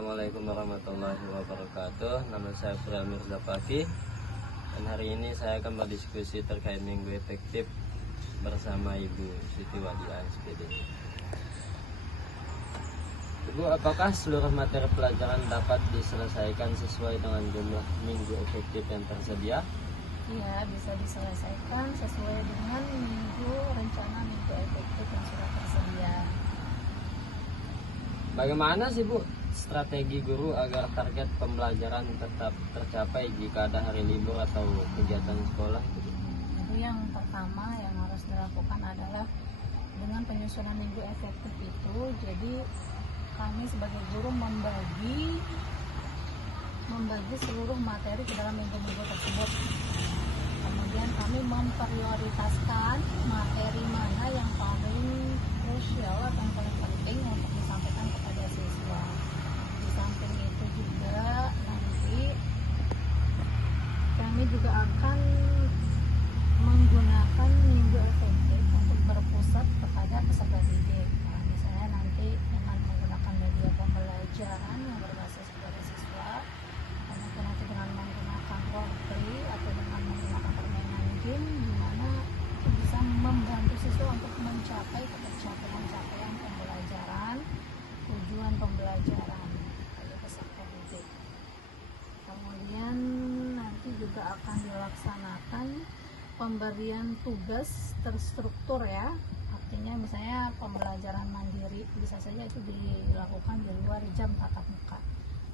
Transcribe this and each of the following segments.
Assalamualaikum warahmatullahi wabarakatuh. Nama saya Furial Mirza Fakih. Dan hari ini saya akan berdiskusi terkait minggu efektif bersama Ibu Siti Wadia SPD. Ibu, apakah seluruh materi pelajaran dapat diselesaikan sesuai dengan jumlah minggu efektif yang tersedia? Iya, bisa diselesaikan sesuai dengan rencana minggu efektif yang sudah tersedia. Bagaimana sih Bu strategi guru agar target pembelajaran tetap tercapai jika ada hari libur atau kegiatan sekolah? Jadi yang pertama yang harus dilakukan adalah dengan penyusunan minggu efektif itu, jadi kami sebagai guru membagi seluruh materi ke dalam minggu-minggu tersebut. Kemudian kami memprioritaskan materi mana yang paling krusial atau yang paling penting untuk disampaikan kepada siswa. Di samping itu juga nanti kami juga akan menggunakan minggu efektif untuk berpusat kepada peserta didik. Nah, misalnya nanti dengan menggunakan media pembelajaran yang berbasis kepada siswa, kemudian nanti dengan menggunakan role play atau dengan menggunakan permainan game, di mana itu bisa membantu siswa untuk mencapai capaian pembelajaran, tujuan pembelajaran bagi peserta didik. Kemudian nanti juga akan dilaksanakan pemberian tugas terstruktur ya, artinya misalnya pembelajaran mandiri bisa saja itu dilakukan di luar jam tatap muka.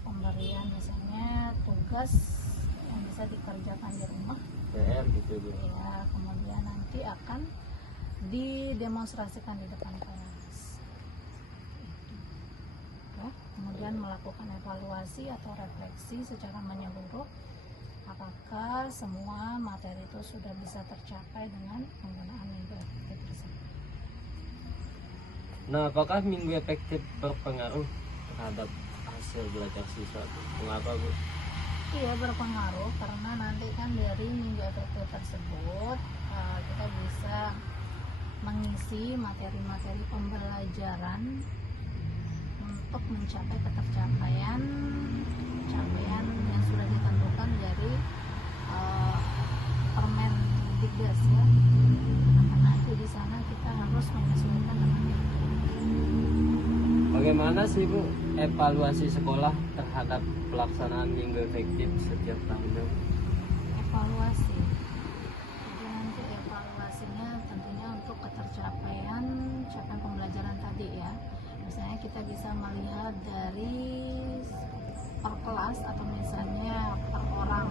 Pemberian misalnya tugas yang bisa dikerjakan di rumah PR gitu Bu. ya, kemudian nanti akan didemonstrasikan di depan kelas ya. Kemudian melakukan evaluasi atau refleksi secara menyeluruh apakah semua materi itu sudah bisa tercapai dengan penggunaan minggu efektif tersebut. Nah, apakah minggu efektif berpengaruh terhadap hasil belajar siswa? Mengapa Bu? Iya, berpengaruh karena nanti kan dari minggu efektif tersebut kita bisa mengisi materi-materi pembelajaran untuk mencapai ketercapaian yang sudah ditentukan dari Permendikbud ya. Maka nanti di sana kita harus menyesuaikan dengan itu. Bagaimana sih Bu evaluasi sekolah terhadap pelaksanaan minggu efektif setiap tahunnya? Evaluasi. Jadi nanti evaluasinya tentunya untuk ketercapaian capaian pembelajaran tadi ya. Misalnya kita bisa melihat dari per kelas atau misalnya per orang,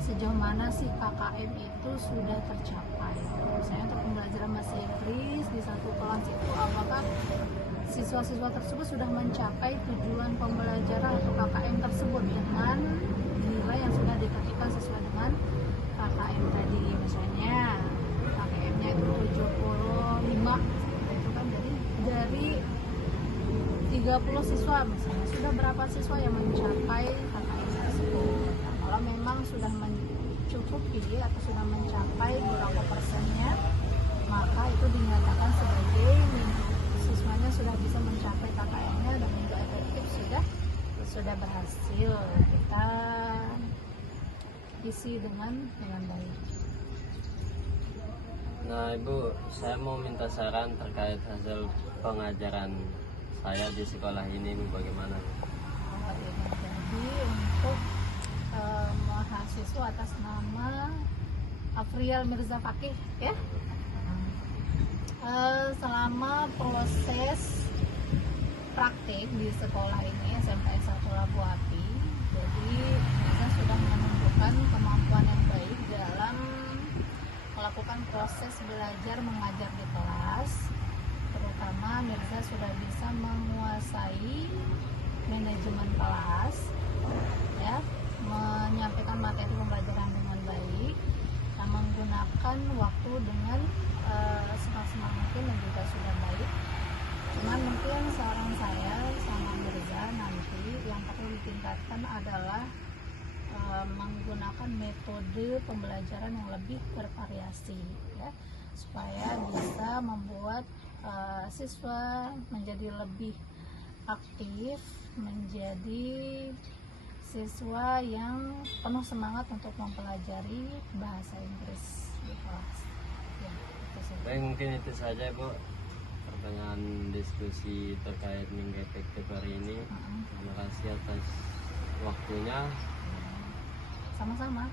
sejauh mana sih KKM itu sudah tercapai. Misalnya untuk pembelajaran bahasa Inggris di satu kelas itu apakah siswa-siswa tersebut sudah mencapai tujuan pembelajaran atau KKM tersebut dengan nilai yang sudah ditetapkan sesuai dengan KKM tadi. Misalnya KKM-nya itu 75, itu kan dari 30 siswa misalnya, sudah berapa siswa yang mencapai KKM tersebut. Nah, kalau memang sudah mencukupi atau sudah mencapai berapa persennya, maka itu dinyatakan sebagai siswanya sudah bisa mencapai KKM-nya dan minggu efektif sudah berhasil kita isi dengan baik. Nah Ibu, saya mau minta saran terkait hasil pengajaran saya di sekolah ini Bu, bagaimana? Jadi untuk mahasiswa atas nama Afrial Mirza Fakih ya, selama proses praktik di sekolah ini SMK 1 Labu Api, jadi Mirza sudah menunjukkan kemampuan yang baik dalam melakukan proses belajar mengajar di kelas. Terutama Mirza sudah bisa menguasai manajemen kelas ya, menyampaikan materi pembelajaran dengan baik dan menggunakan waktu dengan semaksimal mungkin dan juga sudah baik. Cuman mungkin saran saya sama Mirza nanti yang perlu ditingkatkan adalah menggunakan metode pembelajaran yang lebih bervariasi ya, supaya bisa membuat siswa menjadi lebih aktif menjadi siswa yang penuh semangat untuk mempelajari bahasa Inggris di kelas. Ya, itu saja. Baik, mungkin itu saja Bu pertanyaan diskusi terkait Minggu Efektif hari ini. Terima kasih atas waktunya. Sama-sama.